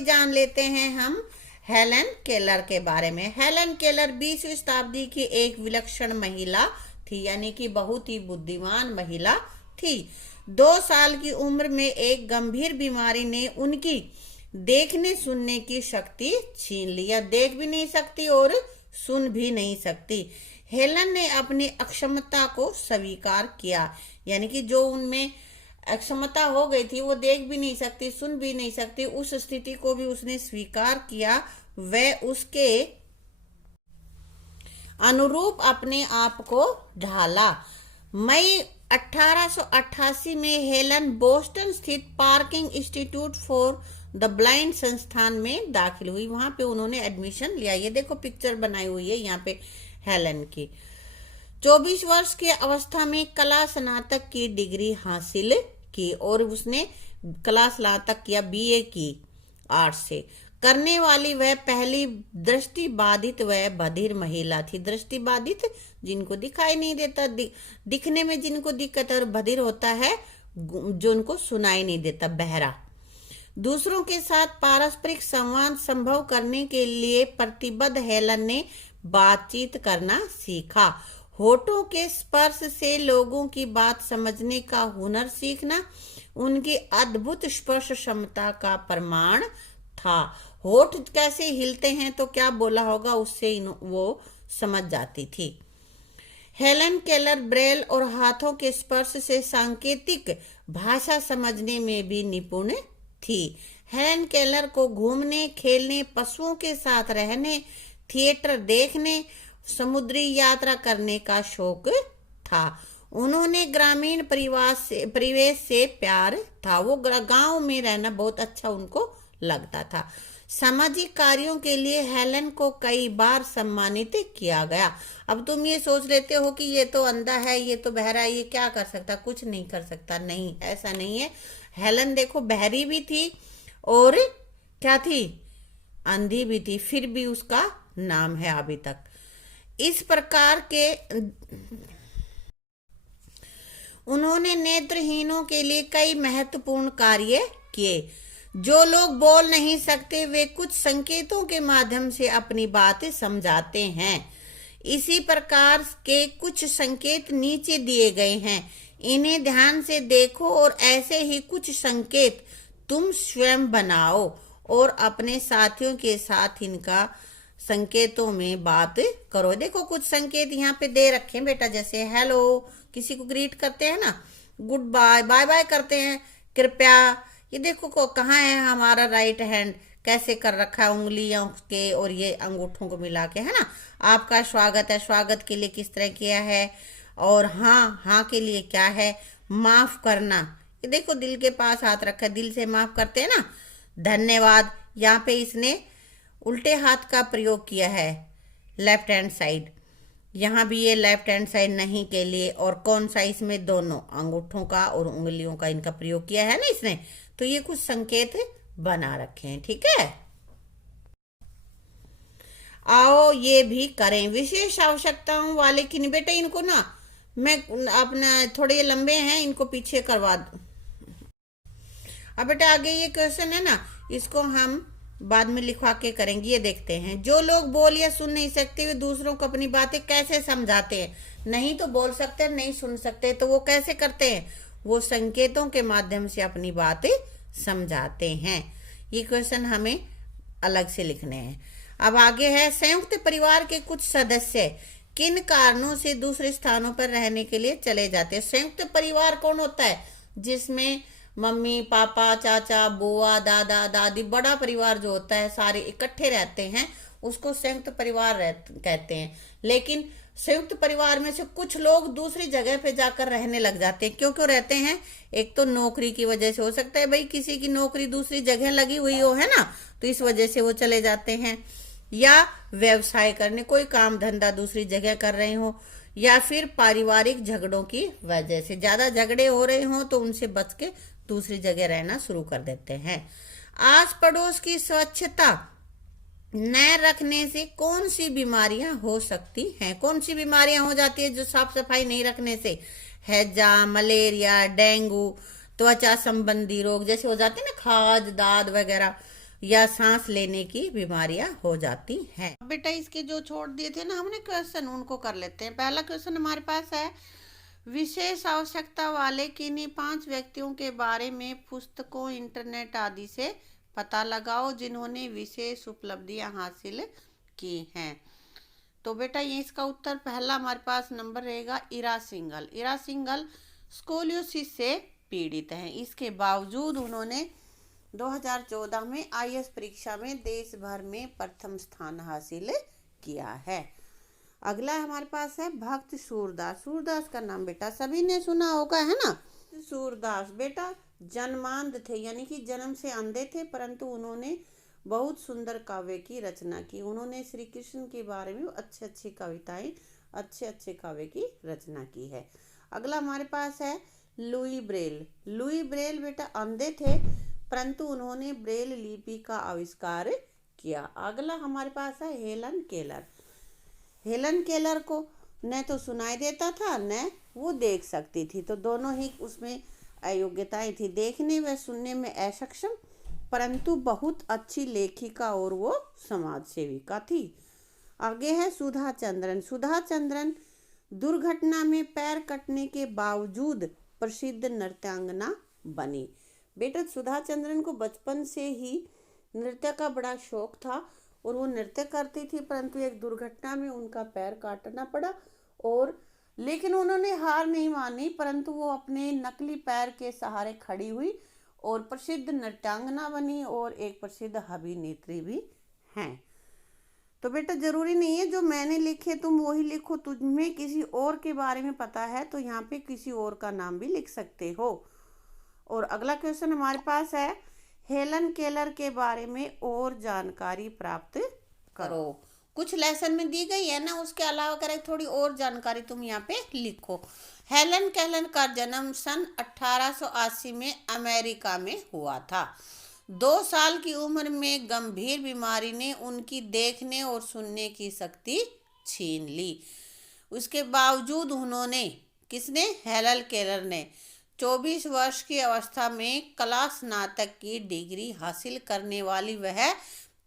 आगे जान लेते हैं हम हेलन केलर के बारे में। हेलन केलर 20वीं शताब्दी की एक विलक्षण महिला थी, यानी कि बहुत ही बुद्धिमान महिला थी। 2 साल की उम्र में एक गंभीर बीमारी ने उनकी देखने सुनने की शक्ति छीन लिया। देख भी नहीं सकती और सुन भी नहीं सकती। हेलन ने अपनी अक्षमता को स्वीकार किया, यानी कि जो उनमें अक्षमता हो गई थी, वो देख भी नहीं सकती, सुन भी नहीं सकती, उस स्थिति को भी उसने स्वीकार किया। वह उसके अनुरूप अपने आप को ढाला। मई 1888 में हेलन बोस्टन स्थित parking institute for the blind संस्थान में दाखिल हुई। वहां पे उन्होंने एडमिशन लिया। ये देखो पिक्चर बनाई हुई है यहाँ पे हेलन की। 24 वर्ष की अवस्था में कला स्नातक की डिग्री हासिल की और उसने कला स्नातक किया, बीए की आर्ट से करने वाली वह पहली दृष्टि बाधित व बधिर महिला थी। दृष्टि बाधित जिनको दिखाई नहीं देता, दिखने में जिनको दिक्कत है, और बधिर होता है जो उनको सुनाई नहीं देता, बहरा। दूसरों के साथ पारस्परिक संवाद संभव करने के लिए प्रतिबद्ध हेलन ने बातचीत करना सीखा। होठों के स्पर्श से लोगों की बात समझने का हुनर सीखना उनकी अद्भुत स्पर्श क्षमता का प्रमाण था। होठ कैसे हिलते हैं तो क्या बोला होगा उससे वो समझ जाती थी। हेलन केलर ब्रेल और हाथों के स्पर्श से सांकेतिक भाषा समझने में भी निपुण थी। हेलन केलर को घूमने, खेलने, पशुओं के साथ रहने, थिएटर देखने, समुद्री यात्रा करने का शौक था। उन्होंने ग्रामीण परिवेश से प्यार था। वो गांव में रहना बहुत अच्छा उनको लगता था। सामाजिक कार्यों के लिए हेलन को कई बार सम्मानित किया गया। अब तुम ये सोच लेते हो कि ये तो अंधा है, ये तो बहरा है, ये क्या कर सकता, कुछ नहीं कर सकता। नहीं, ऐसा नहीं है। हेलन देखो बहरी भी थी और क्या थी, अंधी भी थी, फिर भी उसका नाम है अभी तक। इस प्रकार के उन्होंने नेत्रहीनों के लिए कई महत्वपूर्ण कार्य किए। जो लोग बोल नहीं सकते वे कुछ संकेतों के माध्यम से अपनी बातें समझाते हैं। इसी प्रकार के कुछ संकेत नीचे दिए गए हैं, इन्हें ध्यान से देखो और ऐसे ही कुछ संकेत तुम स्वयं बनाओ और अपने साथियों के साथ इनका संकेतों में बात करो। देखो कुछ संकेत यहाँ पे दे रखे हैं बेटा, जैसे हेलो, किसी को ग्रीट करते हैं ना, गुड बाय, बाय बाय करते हैं, कृपया। ये देखो को कहाँ है हमारा राइट हैंड, कैसे कर रखा है उंगलियों के और ये अंगूठों को मिला के, है ना। आपका स्वागत है, स्वागत के लिए किस तरह किया है, और हाँ, हाँ के लिए क्या है, माफ करना। ये देखो दिल के पास हाथ रखा है, दिल से माफ करते हैं ना। धन्यवाद, यहाँ पे इसने उल्टे हाथ का प्रयोग किया है, लेफ्ट हैंड साइड। यहाँ भी ये लेफ्ट हैंड साइड नहीं के लिए, और कौन सा, इसमें दोनों अंगूठों का और उंगलियों का इनका प्रयोग किया है ना इसने। तो ये कुछ संकेत बना रखे हैं, ठीक है। आओ ये भी करें। विशेष आवश्यकताओं वाले की नहीं बेटा, इनको ना मैं अपना थोड़े ये लंबे हैं, इनको पीछे करवा दूं। अब बेटा आगे ये क्वेश्चन है ना, इसको हम बाद में लिखवा के करेंगे। ये देखते हैं, जो लोग बोल या सुन नहीं सकते वे दूसरों को अपनी बातें कैसे समझाते हैं। नहीं तो बोल सकते, नहीं सुन सकते, तो वो कैसे करते हैं, वो संकेतों के माध्यम से अपनी बातें समझाते हैं। ये क्वेश्चन हमें अलग से लिखने हैं। अब आगे है, संयुक्त परिवार के कुछ सदस्य किन कारणों से दूसरे स्थानों पर रहने के लिए चले जाते हैं। संयुक्त परिवार कौन होता है, जिसमें मम्मी पापा चाचा बुआ दादा दादी, बड़ा परिवार जो होता है सारे इकट्ठे रहते हैं, उसको संयुक्त परिवार कहते हैं। लेकिन संयुक्त परिवार में से कुछ लोग दूसरी जगह पे जाकर रहने लग जाते हैं। क्यों क्यों रहते हैं, एक तो नौकरी की वजह से हो सकता है, भाई किसी की नौकरी दूसरी जगह लगी हुई हो, है ना, तो इस वजह से वो चले जाते हैं। या व्यवसाय करने, कोई काम धंधा दूसरी जगह कर रहे हो, या फिर पारिवारिक झगड़ों की वजह से, ज्यादा झगड़े हो रहे हो तो उनसे बच के दूसरी जगह रहना शुरू कर देते हैं। आस पड़ोस की स्वच्छता न रखने से कौन सी बीमारियां हो सकती हैं। कौन सी बीमारियां हो जाती है जो साफ सफाई नहीं रखने से, हैजा, मलेरिया, डेंगू, त्वचा संबंधी रोग जैसे हो जाते हैं ना, खाज दाद वगैरह, या सांस लेने की बीमारियां हो जाती हैं। बेटा इसके जो छोड़ दिए थे ना हमने क्वेश्चन, उनको कर लेते हैं। पहला क्वेश्चन हमारे पास है, विशेष आवश्यकता वाले किन्हीं 5 व्यक्तियों के बारे में पुस्तकों, इंटरनेट आदि से पता लगाओ जिन्होंने विशेष उपलब्धियां हासिल की हैं। तो बेटा ये इसका उत्तर पहला हमारे पास नंबर रहेगा इरा सिंघल। इरा सिंघल स्कोलियोसिस से पीड़ित हैं, इसके बावजूद उन्होंने 2014 में आईएएस परीक्षा में देश भर में प्रथम स्थान हासिल किया है। अगला हमारे पास है भक्त सूरदास। सूरदास का नाम बेटा सभी ने सुना होगा, है ना। सूरदास बेटा जन्मांध थे, यानी कि जन्म से अंधे थे, परंतु उन्होंने बहुत सुंदर काव्य की रचना की। उन्होंने श्री कृष्ण के बारे में अच्छे अच्छे कविताएं, अच्छे अच्छे काव्य की रचना की है। अगला हमारे पास है लुई ब्रेल। लुई ब्रेल बेटा अंधे थे, परंतु उन्होंने ब्रेल लिपि का आविष्कार किया। अगला हमारे पास है हेलन केलर। हेलन केलर को न तो सुनाई देता था न वो देख सकती थी, तो दोनों ही उसमें अयोग्यताएं थी। देखने व सुनने में असक्षम, परंतु बहुत अच्छी लेखिका और वो समाज सेविका थी। आगे है सुधा चंद्रन। सुधा चंद्रन दुर्घटना में पैर कटने के बावजूद प्रसिद्ध नृत्यांगना बनी। बेटा सुधा चंद्रन को बचपन से ही नृत्य का बड़ा शौक था और वो नृत्य करती थी, परंतु एक दुर्घटना में उनका पैर काटना पड़ा, और लेकिन उन्होंने हार नहीं मानी, परंतु वो अपने नकली पैर के सहारे खड़ी हुई और प्रसिद्ध नृत्यांगना बनी और एक प्रसिद्ध अभिनेत्री भी हैं। तो बेटा जरूरी नहीं है जो मैंने लिखे तुम वही लिखो, तुम्हें किसी और के बारे में पता है तो यहाँ पे किसी और का नाम भी लिख सकते हो। और अगला क्वेश्चन हमारे पास है, हेलन केलर के बारे में और जानकारी प्राप्त करो। कुछ लेसन में दी गई है ना, उसके अलावा करें थोड़ी और जानकारी तुम यहाँ पे लिखो। हेलन केलर का जन्म सन 1880 में अमेरिका में हुआ था। 2 साल की उम्र में गंभीर बीमारी ने उनकी देखने और सुनने की शक्ति छीन ली। उसके बावजूद उन्होंने, किसने, हेलन केलर ने 24 वर्ष की अवस्था में कला स्नातक की डिग्री हासिल करने वाली वह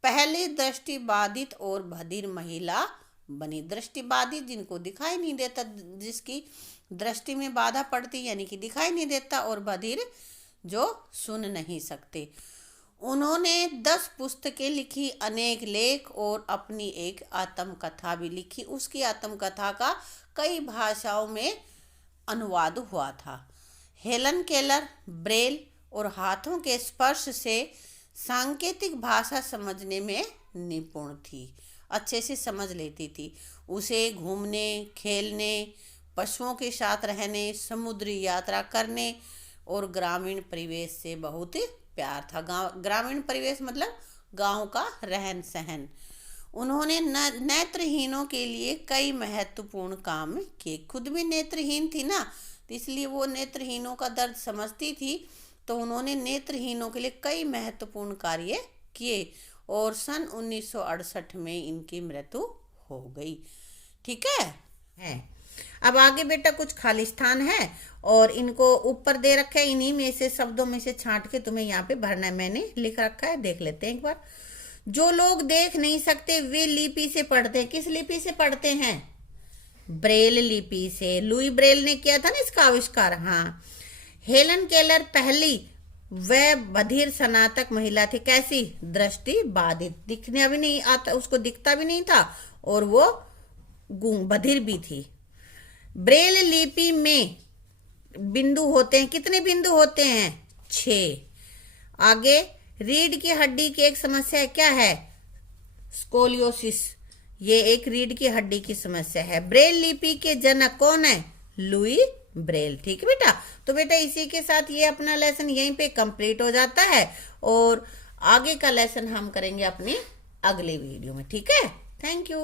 पहली दृष्टिबाधित और बधिर महिला बनी। दृष्टिबाधित जिनको दिखाई नहीं देता, जिसकी दृष्टि में बाधा पड़ती यानी कि दिखाई नहीं देता, और बधिर जो सुन नहीं सकते। उन्होंने 10 पुस्तकें लिखी, अनेक लेख और अपनी एक आत्मकथा भी लिखी। उसकी आत्मकथा का कई भाषाओं में अनुवाद हुआ था। हेलन केलर ब्रेल और हाथों के स्पर्श से सांकेतिक भाषा समझने में निपुण थी, अच्छे से समझ लेती थी। उसे घूमने, खेलने, पशुओं के साथ रहने, समुद्री यात्रा करने और ग्रामीण परिवेश से बहुत प्यार था। ग्रामीण परिवेश मतलब गांव का रहन सहन। उन्होंने नेत्रहीनों के लिए कई महत्वपूर्ण काम किए। खुद भी नेत्रहीन थी ना, तो इसलिए वो नेत्रहीनों का दर्द समझती थी, तो उन्होंने नेत्रहीनों के लिए कई महत्वपूर्ण कार्य किए और सन 1968 में इनकी मृत्यु हो गई। ठीक है। अब आगे बेटा कुछ खालिस्तान है और इनको ऊपर दे रखा है, इन्हीं में से शब्दों में से छांट के तुम्हें यहाँ पे भरना है। मैंने लिख रखा है, देख लेते हैं एक बार। जो लोग देख नहीं सकते वे लिपि से पढ़ते हैं। किस लिपि से पढ़ते हैं? ब्रेल लिपि से। लुई ब्रेल ने किया था ना इसका आविष्कार। हाँ, हेलन केलर पहली वह बधिर स्नातक महिला थी। कैसी? दृष्टि बाधित, दिखने भी नहीं आता, उसको दिखता भी नहीं था और वो बधिर भी थी। ब्रेल लिपि में बिंदु होते हैं, कितने बिंदु होते हैं? 6। आगे रीढ़ की हड्डी की एक समस्या क्या है? स्कोलियोसिस। ये एक रीढ़ की हड्डी की समस्या है। ब्रेल लिपि के जनक कौन है? Louis Braille. ठीक है बेटा। तो बेटा इसी के साथ ये अपना लेसन यहीं पे कंप्लीट हो जाता है और आगे का लेसन हम करेंगे अपने अगले वीडियो में। ठीक है। Thank you.